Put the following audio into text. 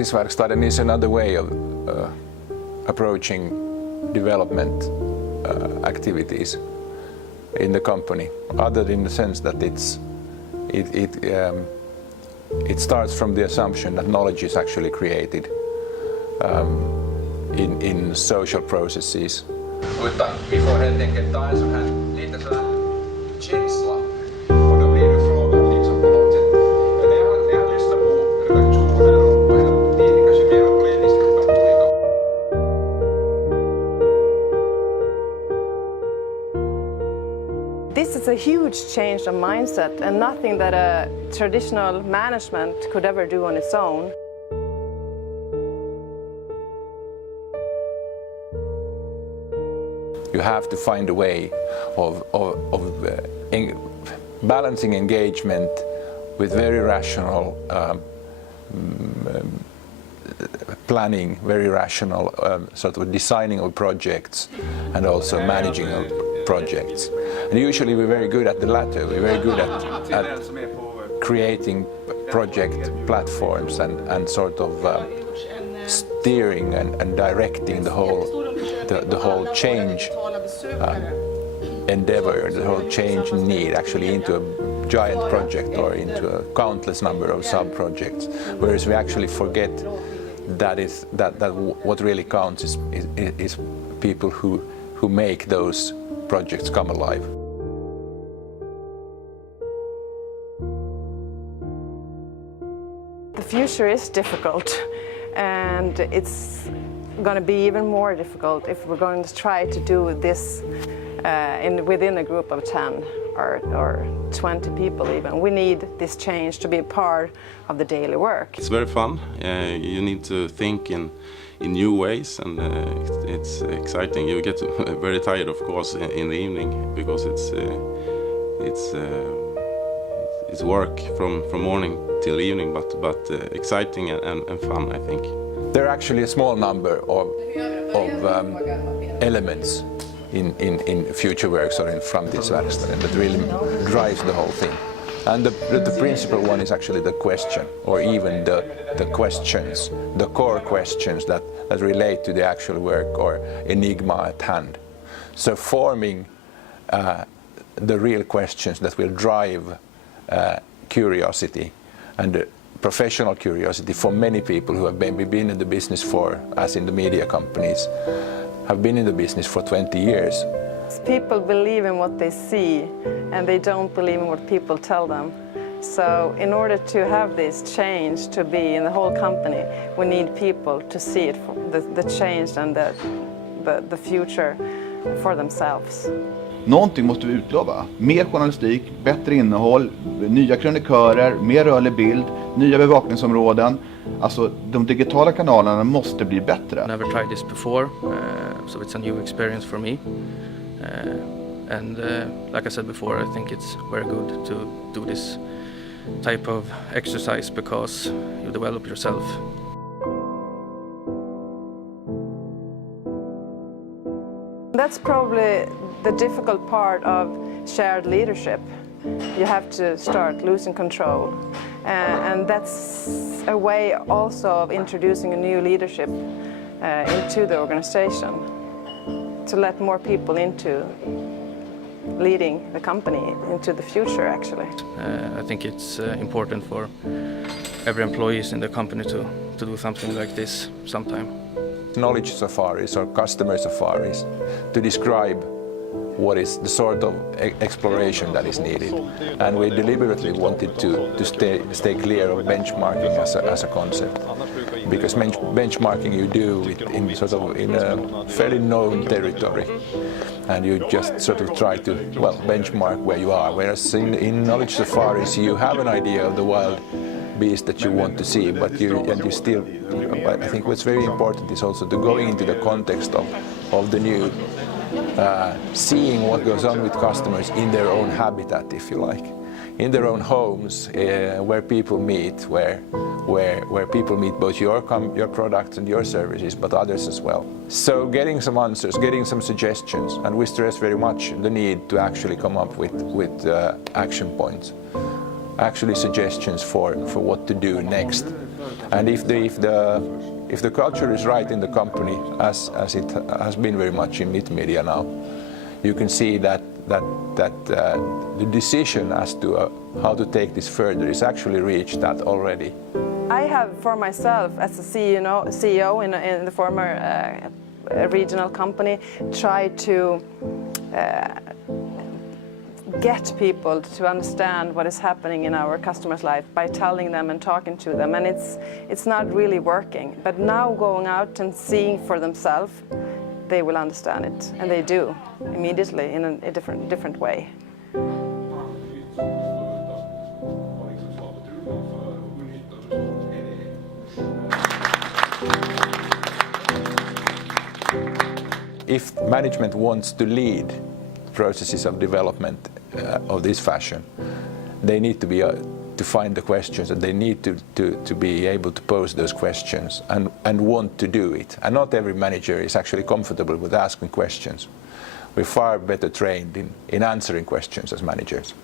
Framtidsverkstaden is another way of approaching development activities in the company, other in the sense that it starts from the assumption that knowledge is actually created in social processes. Mutta before jag tänker ta en sån här lite sådär känsla och då blir det frågan liksom på något sätt. När jag lyssnar på redaktioner och på hela tiden kanske mer politiskt utan olika. This is a huge change of mindset and nothing that a traditional management could ever do on its own. You have to find a way of balancing engagement with very rational planning, very rational sort of designing of projects and also managing of projects. And usually we're very good at the latter. We're very good at creating project platforms and sort of steering and directing the whole change endeavor, the whole change need actually into a giant project or into a countless number of sub-projects, whereas we actually forget that what really counts is people who make those projects come alive. The future is difficult, and it's going to be even more difficult if we're going to try to do this within a group of 10 or 20 people even. We need this change to be a part of the daily work. It's very fun. You need to think in new ways, and it's exciting. You get very tired, of course, in the evening because it's work from morning till evening, but exciting and fun, I think. There are actually a small number of elements in FutureWorks or in Framtidsverkstaden that really drives the whole thing. And the principal one is actually the question, or even the questions, the core questions that relate to the actual work or enigma at hand. So forming the real questions that will drive curiosity and professional curiosity for many people who have been in the business for, as in the media companies, have been in the business for 20 years. People believe in what they see and they don't believe in what people tell them. So in order to have this change to be in the whole company, we need people to see it, the change and the future for themselves. Någonting måste vi utlova. Mer journalistik, bättre innehåll, nya kronikörer, mer rörlig bild, nya bevakningsområden. Alltså de digitala kanalerna måste bli bättre. Never tried this before, so it's a new experience for me. And like I said before, I think it's very good to do this type of exercise because you develop yourself. That's probably the difficult part of shared leadership. You have to start losing control. And that's a way also of introducing a new leadership into the organization, to let more people into leading the company into the future, actually. I think it's important for every employee in the company to do something like this sometime. Knowledge safaris or customer safaris to describe what is the sort of exploration that is needed. And we deliberately wanted to stay clear of benchmarking as a concept. Because benchmarking you do in a fairly known territory. And you just sort of try to, benchmark where you are. Whereas in knowledge safaris you have an idea of the wild beast that you want to see, but you still, I think what's very important is also to going into the context of the new, seeing what goes on with customers in their own habitat, if you like, in their own homes, where people meet, where people meet both your products and your services, but others as well. So getting some answers, getting some suggestions, and we stress very much the need to actually come up with action points. Actually suggestions for what to do next. And if the culture is right in the company, as it has been very much in MittMedia now, you can see that the decision as to how to take this further is actually reached that already. I have, for myself, as a CEO in the former regional company, tried to get people to understand what is happening in our customers' life by telling them and talking to them, and it's not really working. But now going out and seeing for themselves, they will understand it, and they do immediately in a different way. If management wants to lead processes of development of this fashion, they need to be to find the questions, and they need to be able to pose those questions and want to do it. And not every manager is actually comfortable with asking questions. We're far better trained in answering questions as managers.